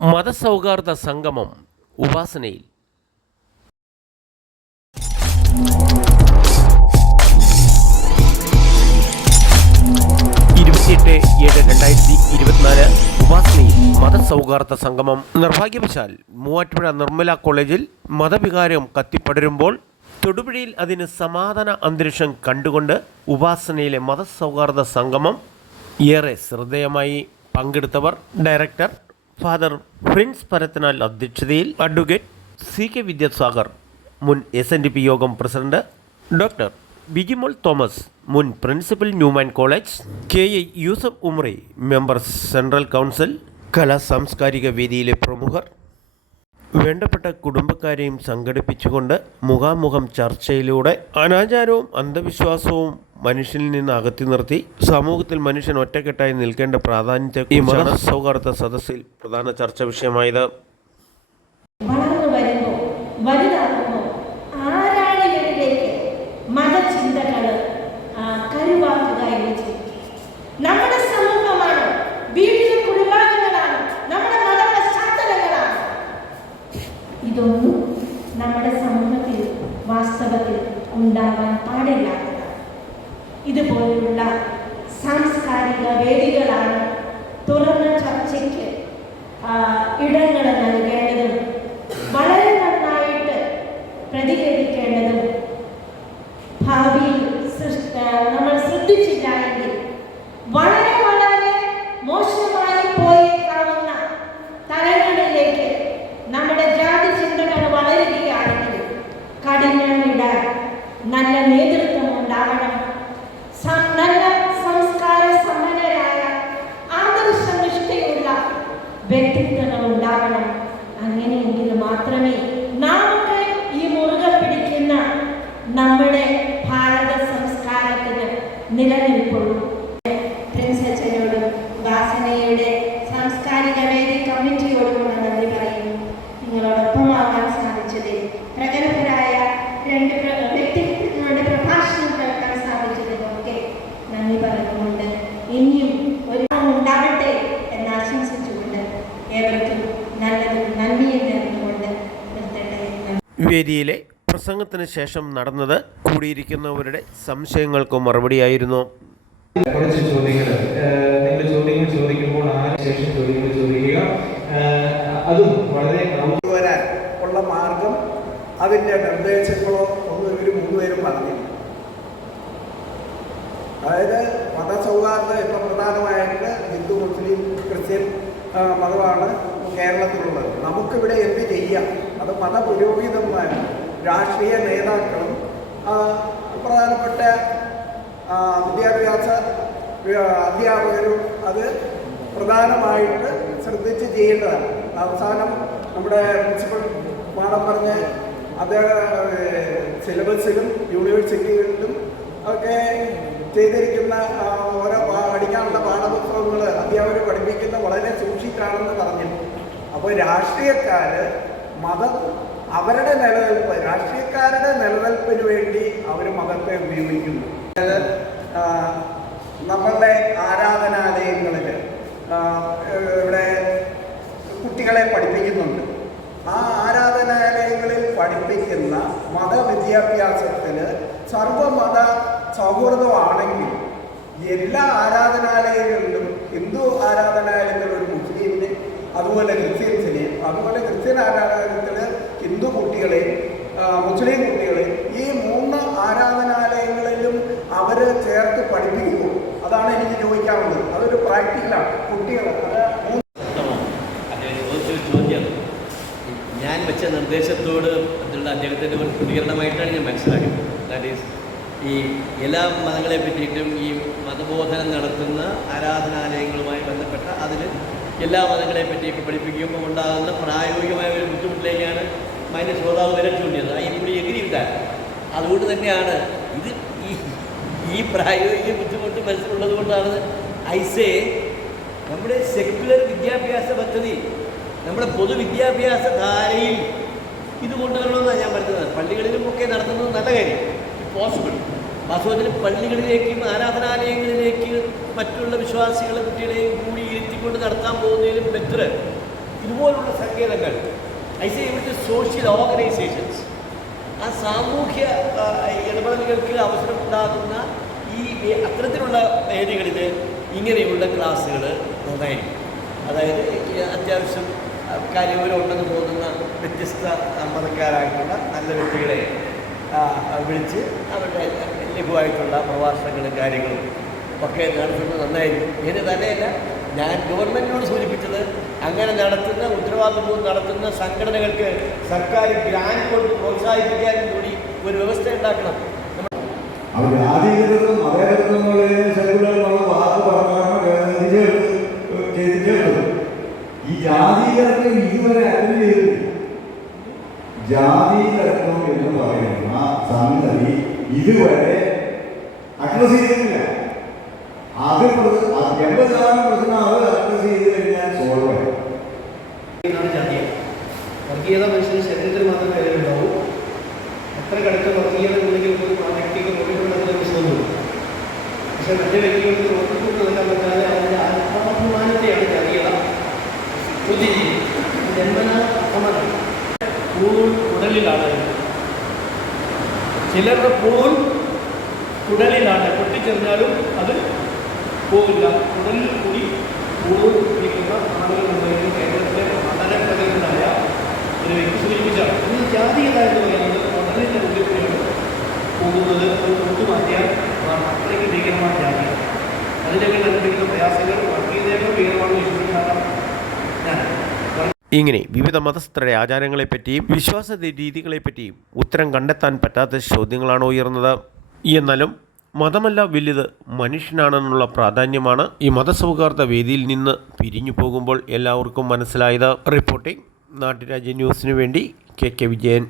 മതസൗഹാർദ്ദ സംഗമം ഉപാസനയിൽ. ഇരുപത്തിയെട്ട് ഏഴ് രണ്ടായിരത്തി ഇരുപത്തിനാല് ഉപാസനയിൽ മതസൗഹാർദ്ദ സംഗമം നിർഭാഗ്യവശാൽ മൂവാറ്റുപുഴ നിർമ്മല കോളേജിൽ മതവികാരം കത്തിപ്പടരുമ്പോൾ തൊടുപുഴയിൽ അതിന് സമാധാന അന്തരീക്ഷം കണ്ടുകൊണ്ട് ഉപാസനയിലെ മതസൗഹാർദ്ദ സംഗമം ഏറെ ശ്രദ്ധേയമായി പങ്കെടുത്തവർ ഡയറക്ടർ ഫാദർ പ്രിൻസ് പരത്തനാൽ അധ്യക്ഷതയിൽ അഡ്വക്കേറ്റ് സി കെ വിദ്യാസാഗർ മുൻ എസ് എൻ ഡി പി യോഗം പ്രസിഡന്റ് ഡോക്ടർ ബിജിമോൾ തോമസ് മുൻ principal Newman college K A Yusuf Umri member central council കലാ സാംസ്കാരിക വേദിയിലെ പ്രമുഖർ വേണ്ടപ്പെട്ട കുടുംബക്കാരെയും സംഘടിപ്പിച്ചുകൊണ്ട് മുഖാമുഖം ചർച്ചയിലൂടെ അനാചാരവും അന്ധവിശ്വാസവും മനുഷ്യനിൽ നിന്ന് അകറ്റി നിർത്തി സമൂഹത്തിൽ മനുഷ്യൻ ഒറ്റക്കെട്ടായി നിൽക്കേണ്ട പ്രാധാന്യത്തെ ഈ സദസ്സിൽ പ്രധാന ചർച്ച വിഷയമായത് വളർന്നു വരുമ്പോൾ വലുതാകുമ്പോൾ ആരാണ് ഇവരിലേക്ക് മതചിന്തകൾ കരുവാക്കുക എന്ന് ചെയ്യും നമ്മുടെ സമൂഹമാണ് വീട്ടിലെ കുടുംബാംഗങ്ങളാണ് നമ്മുടെ മത പശ്ചാത്തലങ്ങളാണ് ഇതൊന്നും നമ്മുടെ സമൂഹത്തിൽ വാസ്തവത്തിൽ ഉണ്ടാവാൻ പാടില്ലാത്തതാണ് ഇതുപോലുള്ള സാംസ്കാരിക വേദികളാണ് തുറന്ന ചർച്ചയ്ക്ക് ഇടങ്ങൾ നൽകേണ്ടതും വളരെ നന്നായിട്ട് പ്രതികരിക്കേണ്ടതും വ്യക്തിത്വങ്ങൾ ഉണ്ടാകണം അങ്ങനെയെങ്കിൽ മാത്രമേ നമുക്ക് ഈ മുറുകെ പിടിക്കുന്ന നമ്മുടെ ഭാരത സംസ്കാരത്തിന് നിലനിൽപ്പുള്ളൂ. പ്രിൻസ് അച്ഛനോടും വാസനയുടെ നന്ദി. പ്രസംഗത്തിന് ശേഷം നടന്നത് കൂടിയിരിക്കുന്നവരുടെ സംശയങ്ങൾക്ക് മറുപടിയായിരുന്നു. കുറച്ച് ചോദ്യങ്ങൾ നിങ്ങൾ ചോദ്യങ്ങൾ ചോദിക്കുമ്പോൾ ആ ശേഷം ചോദ്യങ്ങൾ ചോദിക്കുക? അതും വളരെ വരാൻ ഉള്ള മാർഗം അതിന്റെ നിർദ്ദേശങ്ങളോ ഒന്നും ഇവർ മൂന്നുപേരും പറഞ്ഞില്ല. അതായത് മതസൗഹാർദ്ദം ഇപ്പം പ്രധാനമായിട്ട് ഹിന്ദു മുസ്ലിം ക്രിസ്ത്യൻ മതമാണ് കേരളത്തിലുള്ളത്. നമുക്കിവിടെ എന്ത് ചെയ്യാം? അത് മതപുരോഹിതന്മാരും രാഷ്ട്രീയ നേതാക്കളും പ്രധാനപ്പെട്ട വിദ്യാഭ്യാസ അധ്യാപകരും അത് പ്രധാനമായിട്ട് ശ്രദ്ധിച്ച് ചെയ്യേണ്ടതാണ്. അവസാനം നമ്മുടെ പ്രിൻസിപ്പൽ മാഡം പറഞ്ഞ അത് സിലബസിലും യൂണിവേഴ്സിറ്റികളിലും ഒക്കെ ചെയ്തിരിക്കുന്ന ഓരോ പഠിക്കാനുള്ള പാഠപുസ്തകങ്ങൾ അധ്യാപകർ പഠിപ്പിക്കുന്ന വളരെ സൂക്ഷിച്ചാണെന്ന് പറഞ്ഞു അപ്പോൾ രാഷ്ട്രീയക്കാർ മതം അവരുടെ നിലനിൽപ്പ് രാഷ്ട്രീയക്കാരുടെ നിലനിൽപ്പിന് വേണ്ടി അവർ മതത്തെ ഉപയോഗിക്കുന്നു. നമ്മളുടെ ആരാധനാലയങ്ങളിൽ ഇവിടെ കുട്ടികളെ പഠിപ്പിക്കുന്നുണ്ട്. ആ ആരാധനാലയങ്ങളിൽ പഠിപ്പിക്കുന്ന മതവിദ്യാഭ്യാസത്തിന് സർവമത സൗഹൃദമാണെങ്കിൽ എല്ലാ ആരാധനാലയങ്ങളിലും ഹിന്ദു ആരാധനാലയങ്ങളിൽ ഒരു മുസ്ലിമിന് അതുപോലെ ക്രിസ്ത്യൻസിനെ അതുപോലെ ക്രിസ്ത്യൻ ആരാധനാലയത്തിൽ ഹിന്ദു കുട്ടികളെ മുസ്ലിം കുട്ടികളെ ഈ മൂന്ന് ആരാധനാലയങ്ങളിലും അവർ ചേർത്ത് പഠിപ്പിക്കുന്നു. അതാണ് എനിക്ക് ചോദിക്കാവുന്നത് അതൊരു പ്രാക്ടിക്കലാണ് കുട്ടികൾ ഞാൻ വെച്ച നിർദ്ദേശത്തോട് അതിലുള്ള അദ്ദേഹത്തിന്റെ ഒരു പ്രതികരണമായിട്ടാണ് ഞാൻ മനസ്സിലാക്കുന്നത് ദാറ്റ് ഈസ് ഈ എല്ലാ മതങ്ങളെ പറ്റിയിട്ടും ഈ മതബോധനം നടത്തുന്ന ആരാധനാലയങ്ങളുമായി ബന്ധപ്പെട്ട അതിൽ എല്ലാ മതങ്ങളെ പറ്റിയൊക്കെ പഠിപ്പിക്കുമ്പോൾ ഉണ്ടാകുന്ന പ്രായോഗികമായ ഒരു ബുദ്ധിമുട്ടിലേക്കാണ് മാന്യ ശ്രോതാവ് വരെ ചൂണ്ടിയത്. ഐ കൂടി എഗ്രി വിട്ടാൽ അതുകൊണ്ട് തന്നെയാണ് ഇത് ഈ ഈ പ്രായോഗിക ബുദ്ധിമുട്ട് മനസ്സിലുള്ളത് കൊണ്ടാണ് ഐസേ നമ്മുടെ സെക്യുലർ വിദ്യാഭ്യാസ പദ്ധതി നമ്മുടെ പൊതുവിദ്യാഭ്യാസ ധാരയിൽ ഇത് കൊണ്ടുവരണമെന്നാണ് ഞാൻ പറയുന്നത് പള്ളികളിലും ഒക്കെ നടത്തുന്നത് നല്ല കാര്യം. പോസിബിൾ വാസ്തവത്തിൽ പള്ളികളിലേക്കും ആരാധനാലയങ്ങളിലേക്ക് മറ്റുള്ള വിശ്വാസികളെ കുട്ടികളെയും കൂടി ഇരുത്തിക്കൊണ്ട് നടത്താൻ പോകുന്നതിലും ബെറ്റർ ഇതുപോലുള്ള സങ്കേതങ്ങൾ ഐ സി ഇവിടുത്തെ സോഷ്യൽ ഓർഗനൈസേഷൻസ് ആ സാമൂഹ്യ ഇടപെടലുകൾക്ക് അവസരമുണ്ടാകുന്ന ഈ അത്തരത്തിലുള്ള വേദികളിൽ ഇങ്ങനെയുള്ള ക്ലാസ്സുകൾ നന്നായിരിക്കും. അതായത് അത്യാവശ്യം കാര്യവിവരമുണ്ടെന്ന് തോന്നുന്ന വ്യത്യസ്ത മതക്കാരായിട്ടുള്ള നല്ല വ്യക്തികളെ ആ, ആ, വിളിച്ച് അവരുടെ ലഘുവായിട്ടുള്ള പ്രഭാഷണങ്ങളും കാര്യങ്ങളും ഒക്കെ നടത്തുന്നത് നന്നായിരിക്കും ഇതിന് തന്നെയല്ല ഞാൻ ഗവൺമെന്റിനോട് സൂചിപ്പിച്ചത് അങ്ങനെ നടത്തുന്ന ഉത്തരവാദിത്വം നടത്തുന്ന സംഘടനകൾക്ക് സർക്കാർ ഗ്രാൻഡ് കൊടുത്ത് പ്രോത്സാഹിപ്പിക്കാനും കൂടി ഒരു വ്യവസ്ഥ ഉണ്ടാക്കണം. അവർ വാക്ക് ഈ ജാതികരണം ഇതുവരെ അറ്റൻഡ് ചെയ്തിട്ടില്ല. ജാതികരണം എന്ന് പറയുന്ന സംഗതി ഇതുവരെ അഡ്രസ് ചെയ്തിട്ടില്ല. അത് എൺപത് ശതമാനം പ്രശ്നം അത് അഡ്രസ് ഉടലിലാണ് ചിലരുടെ പൂൾ കുടലിലാണ്. പൊട്ടിച്ചെറിഞ്ഞാലും അത് പോകില്ല കുടലിൽ കൂടി പൂൾ ഇരിക്കുന്ന ആളുകളുണ്ടെങ്കിൽ കേരളത്തിലെ വളരെ പ്രകടനായ ഒരു വ്യക്തി സൂചിപ്പിച്ചാണ്. ഇത് ജാതീയത എന്ന് പറയുന്നത് കുടലിന്റെ ഉള്ളിൽ പോകുന്നത്. അത് തൊട്ടുമാറ്റിയാൽ അത്രയ്ക്ക് ഭീകരമായ ജാതിയാണ് അതിനൊക്കെ അനുഭവിക്കുന്ന പ്രയാസങ്ങൾ വർഗീയതയൊക്കെ ഭീകരമാണെന്ന് വിശ്വസിക്കാനാണ് ഞാൻ. ഇങ്ങനെ വിവിധ മതസ്ഥരുടെ ആചാരങ്ങളെപ്പറ്റിയും വിശ്വാസ രീതികളെപ്പറ്റിയും ഉത്തരം കണ്ടെത്താൻ പറ്റാത്ത ചോദ്യങ്ങളാണ് ഉയർന്നത്. എന്നാലും മതമല്ല വലുത് മനുഷ്യനാണെന്നുള്ള പ്രാധാന്യമാണ് ഈ മതസൗഹാർദ്ദ വേദിയിൽ നിന്ന് പിരിഞ്ഞു പോകുമ്പോൾ എല്ലാവർക്കും മനസ്സിലായത്. റിപ്പോർട്ടിംഗ് നാട്ടുരാജ്യ ന്യൂസിനു വേണ്ടി കെ കെ വിജയൻ.